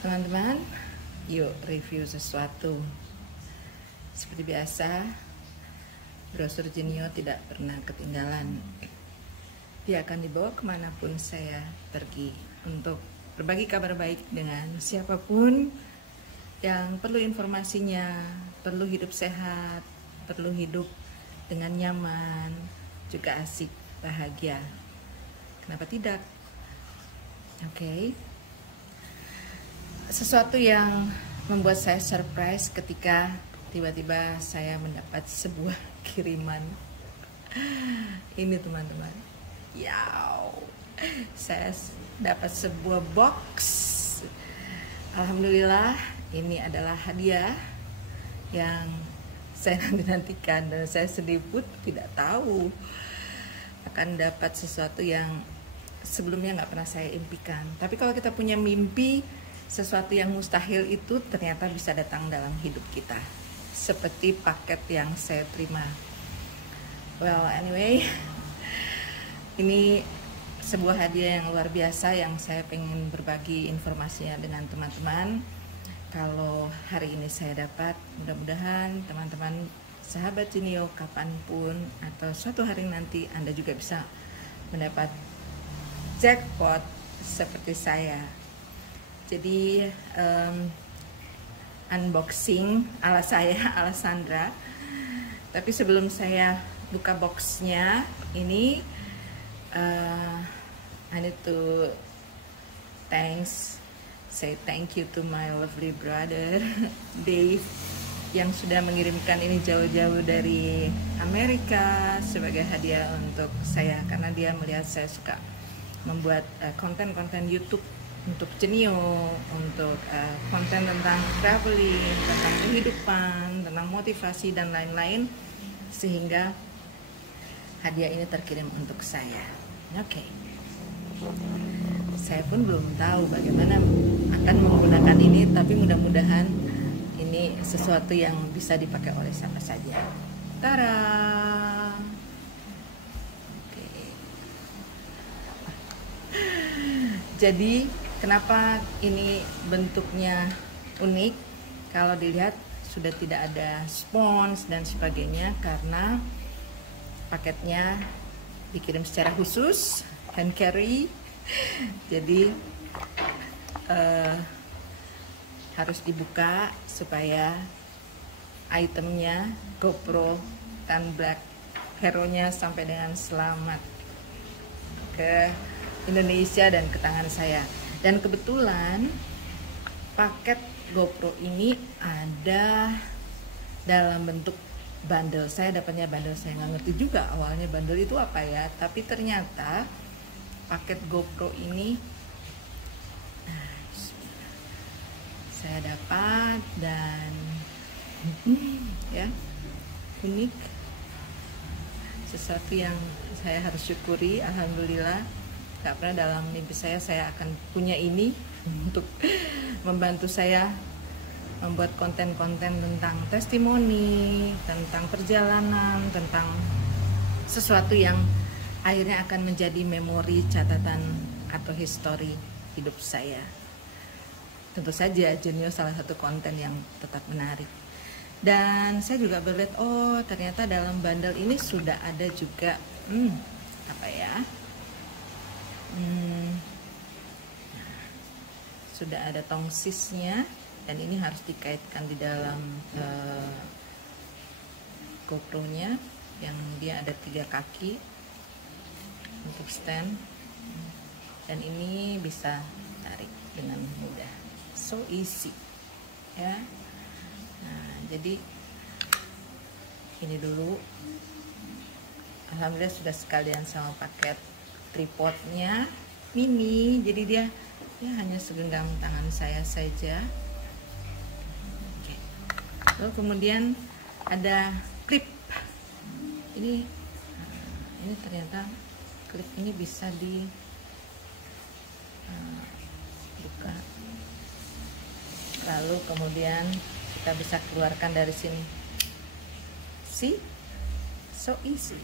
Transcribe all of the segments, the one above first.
Teman-teman, yuk review sesuatu. Seperti biasa, brosur Genio tidak pernah ketinggalan. Dia akan dibawa kemanapun saya pergi untuk berbagi kabar baik dengan siapapun yang perlu informasinya, perlu hidup sehat, perlu hidup dengan nyaman, juga asik, bahagia. Kenapa tidak? Oke. Sesuatu yang membuat saya surprise ketika tiba-tiba saya mendapat sebuah kiriman. Ini teman-teman, saya dapat sebuah box. Alhamdulillah, ini adalah hadiah yang saya nantikan, dan saya sendiri pun tidak tahu akan dapat sesuatu yang sebelumnya nggak pernah saya impikan. Tapi kalau kita punya mimpi, sesuatu yang mustahil itu ternyata bisa datang dalam hidup kita. Seperti paket yang saya terima. Well, anyway, ini sebuah hadiah yang luar biasa yang saya pengen berbagi informasinya dengan teman-teman. Kalau hari ini saya dapat, mudah-mudahan teman-teman sahabat Genio kapanpun atau suatu hari nanti Anda juga bisa mendapat jackpot seperti saya. Jadi unboxing ala saya, ala Sandra. Tapi sebelum saya buka boxnya, ini I need to say thank you to my lovely brother Dave yang sudah mengirimkan ini jauh-jauh dari Amerika sebagai hadiah untuk saya, karena dia melihat saya suka membuat konten-konten YouTube untuk Genio, untuk konten tentang traveling, tentang kehidupan, tentang motivasi dan lain-lain, sehingga hadiah ini terkirim untuk saya. Oke. Saya pun belum tahu bagaimana akan menggunakan ini, tapi mudah-mudahan ini sesuatu yang bisa dipakai oleh siapa saja. Tara. Oke. Jadi kenapa ini bentuknya unik? Kalau dilihat sudah tidak ada spons dan sebagainya, karena paketnya dikirim secara khusus, hand carry. Jadi harus dibuka supaya itemnya GoPro dan Black Hero-nya sampai dengan selamat ke Indonesia dan ke tangan saya. Dan kebetulan paket GoPro ini ada dalam bentuk bundle. Saya dapatnya bundle, saya nggak ngerti juga awalnya bundle itu apa ya, tapi ternyata paket GoPro ini saya dapat, dan ya, unik, sesuatu yang saya harus syukuri. Alhamdulillah, gak pernah dalam mimpi saya akan punya ini untuk membantu saya membuat konten-konten tentang testimoni, tentang perjalanan, tentang sesuatu yang akhirnya akan menjadi memori, catatan, atau histori hidup saya. Tentu saja Genio salah satu konten yang tetap menarik. Dan saya juga berlihat, oh ternyata dalam bundle ini sudah ada juga apa ya, sudah ada tongsisnya, dan ini harus dikaitkan di dalam GoPro-nya yang dia ada 3 kaki untuk stand, dan ini bisa tarik dengan mudah, so easy ya. Nah, jadi ini dulu, alhamdulillah sudah sekalian sama paket tripodnya mini, jadi dia ya hanya segenggam tangan saya saja. Oke. Lalu kemudian ada klip ini ternyata klip ini bisa dibuka, lalu kemudian kita bisa keluarkan dari sini. See, so easy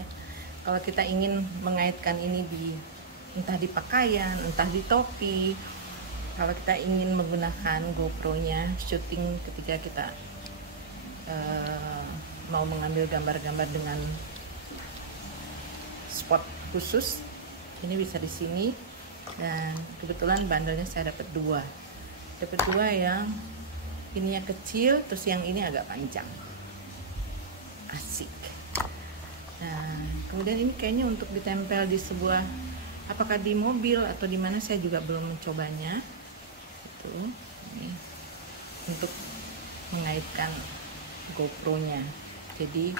ya. Kalau kita ingin mengaitkan ini di entah di pakaian, entah di topi, kalau kita ingin menggunakan GoPro-nya syuting ketika kita mau mengambil gambar-gambar dengan spot khusus, ini bisa di sini. Dan kebetulan bandelnya saya dapat dua yang ininya kecil, terus yang ini agak panjang, asik. Nah kemudian ini kayaknya untuk ditempel di sebuah, apakah di mobil atau di mana, saya juga belum mencobanya. Itu ini untuk mengaitkan GoPro-nya. Jadi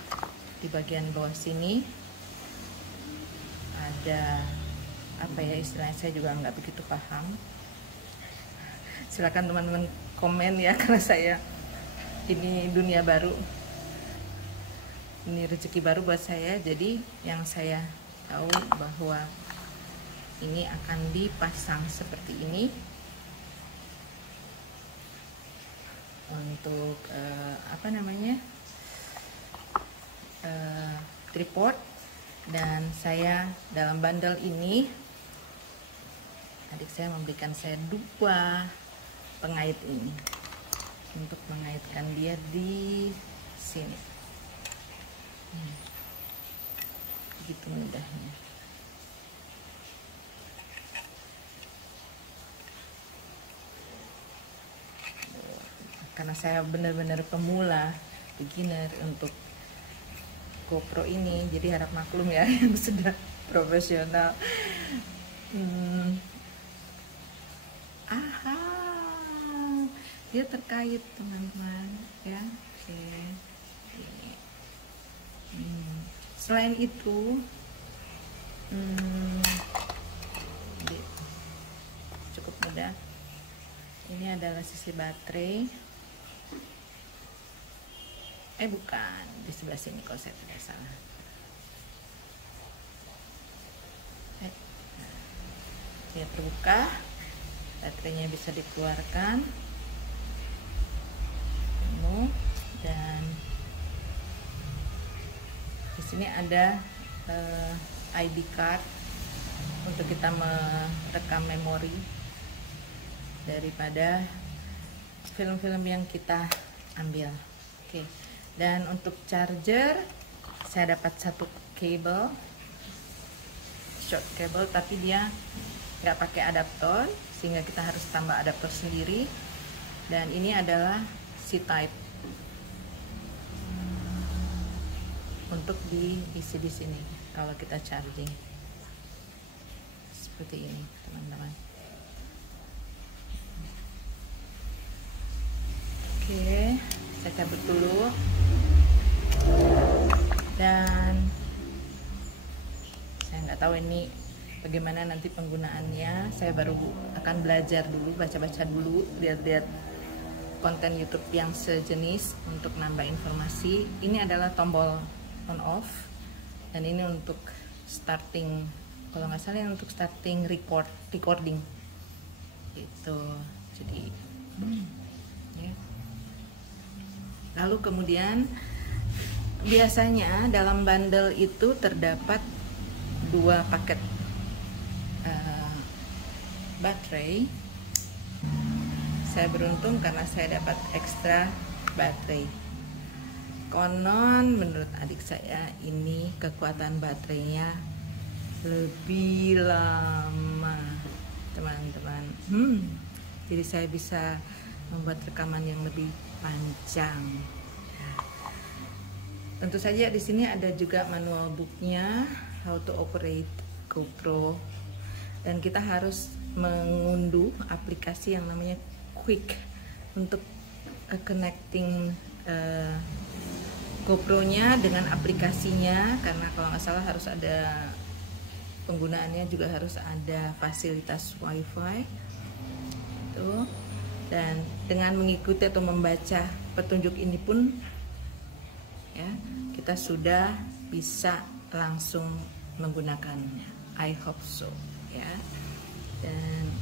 di bagian bawah sini ada apa ya istilahnya, saya juga nggak begitu paham. Silakan teman-teman komen ya, karena saya ini dunia baru, ini rezeki baru buat saya. Jadi yang saya tahu bahwa ini akan dipasang seperti ini untuk apa namanya, tripod. Dan saya dalam bundle ini, adik saya memberikan saya dua pengait ini untuk mengaitkan dia di sini. Begitu mudahnya. Karena saya benar-benar pemula, beginner untuk GoPro ini, jadi harap maklum ya yang sudah profesional. Aha, dia terkait teman-teman ya. Oke. Selain itu cukup mudah. Ini adalah sisi baterai. Bukan, di sebelah sini kalau saya tidak salah. Dia terbuka, baterainya bisa dikeluarkan penuh. Dan di sini ada ID card untuk kita merekam memori daripada film-film yang kita ambil. Oke. Dan untuk charger saya dapat satu kabel, short kabel, tapi dia nggak pakai adaptor sehingga kita harus tambah adaptor sendiri. Dan ini adalah C-type untuk diisi di sini kalau kita charging seperti ini teman-teman. Oke, saya cabut dulu. Dan saya nggak tahu ini bagaimana nanti penggunaannya. Saya baru akan belajar dulu, baca-baca dulu, lihat-lihat konten YouTube yang sejenis untuk nambah informasi. Ini adalah tombol on off, dan ini untuk starting, kalau nggak salah untuk starting recording itu. Jadi ya. Lalu kemudian biasanya dalam bundle itu terdapat dua paket baterai. Saya beruntung karena saya dapat ekstra baterai. Konon menurut adik saya ini kekuatan baterainya lebih lama teman-teman. Jadi saya bisa membuat rekaman yang lebih panjang. Tentu saja di sini ada juga manual booknya, how to operate GoPro, dan kita harus mengunduh aplikasi yang namanya Quick untuk connecting GoPro-nya dengan aplikasinya, karena kalau nggak salah harus ada penggunaannya, juga harus ada fasilitas WiFi tuh. Dan dengan mengikuti atau membaca petunjuk ini pun ya, kita sudah bisa langsung menggunakannya. I hope so ya. Dan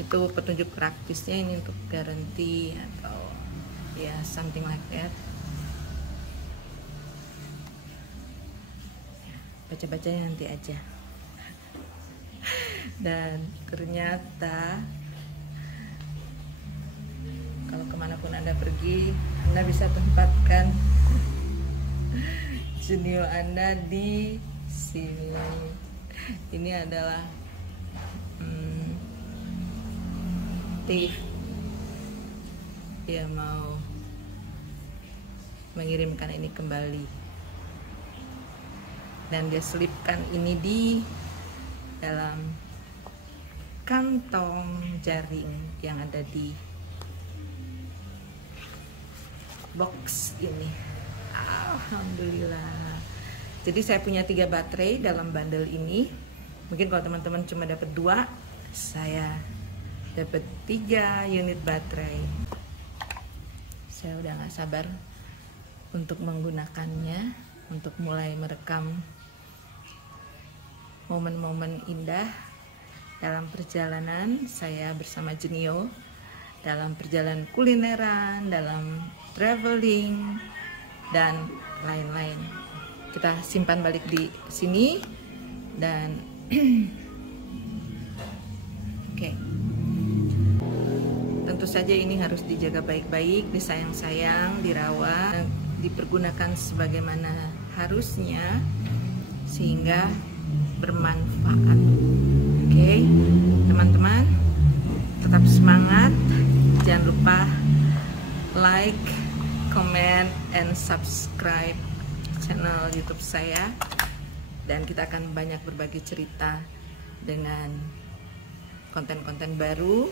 itu petunjuk praktisnya, ini untuk garansi atau ya something like that. Baca-bacanya nanti aja. Dan ternyata pergi, Anda bisa tempatkan Junio Anda di sini. Ini adalah dia mau mengirimkan ini kembali, dan dia selipkan ini di dalam kantong jaring yang ada di box ini. Alhamdulillah. Jadi saya punya 3 baterai dalam bundle ini. Mungkin kalau teman-teman cuma dapat 2, saya dapat 3 unit baterai. Saya udah gak sabar untuk menggunakannya, untuk mulai merekam momen-momen indah dalam perjalanan saya bersama Junio, dalam perjalanan kulineran, dalam traveling, dan lain-lain. Kita simpan balik di sini dan oke. Tentu saja ini harus dijaga baik-baik, disayang-sayang, dirawat, dipergunakan sebagaimana harusnya sehingga bermanfaat. Oke, teman-teman, tetap semangat. Jangan lupa like, comment, and subscribe channel YouTube saya, dan kita akan banyak berbagi cerita dengan konten-konten baru.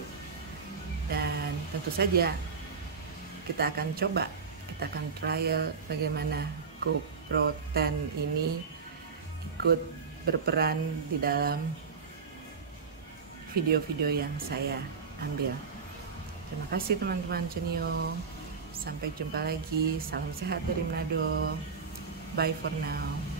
Dan tentu saja kita akan coba, kita akan trial bagaimana GoPro 10 ini ikut berperan di dalam video-video yang saya ambil. Terima kasih teman-teman Junio. Sampai jumpa lagi. Salam sehat dari Manado. Bye for now.